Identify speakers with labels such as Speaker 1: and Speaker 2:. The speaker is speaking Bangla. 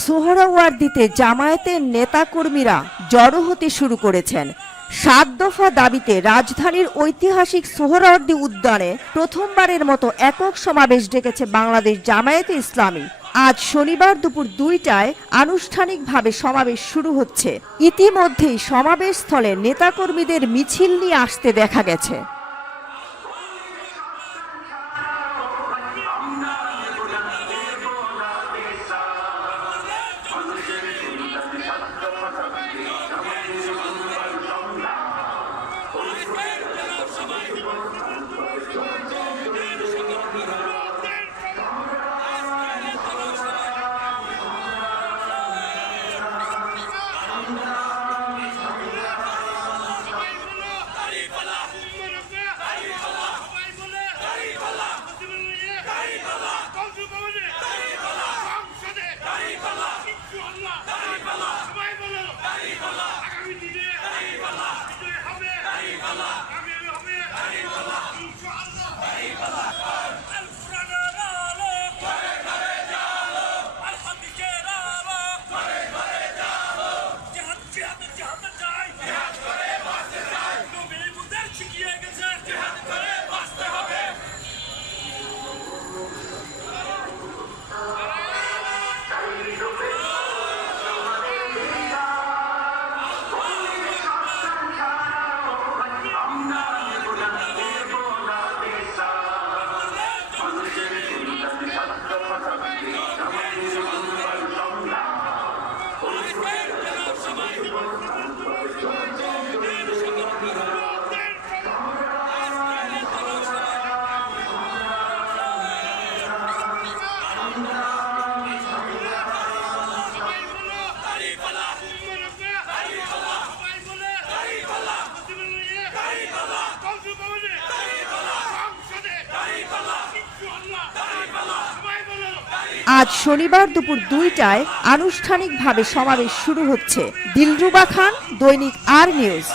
Speaker 1: সোহরাওয়ার্দিতে জামায়াতের নেতাকর্মীরা জড়ো হতে শুরু করেছেন। সাত দফা দাবিতে রাজধানীর ঐতিহাসিক সোহরাওয়ার্দী উদ্যানে প্রথমবারের মতো একক সমাবেশ ডেকেছে বাংলাদেশ জামায়াতে ইসলামী। আজ শনিবার দুপুর দুইটায় আনুষ্ঠানিকভাবে সমাবেশ শুরু হচ্ছে। ইতিমধ্যেই সমাবেশ স্থলে নেতাকর্মীদের মিছিল নিয়ে আসতে দেখা গেছে।
Speaker 2: আমাদের শিখিয়ে গেছে
Speaker 1: আজ শনিবার দুপুর দুইটায় আনুষ্ঠানিকভাবে সমাবেশ শুরু হচ্ছে। দিলরুবা খান দৈনিক আর নিউজ।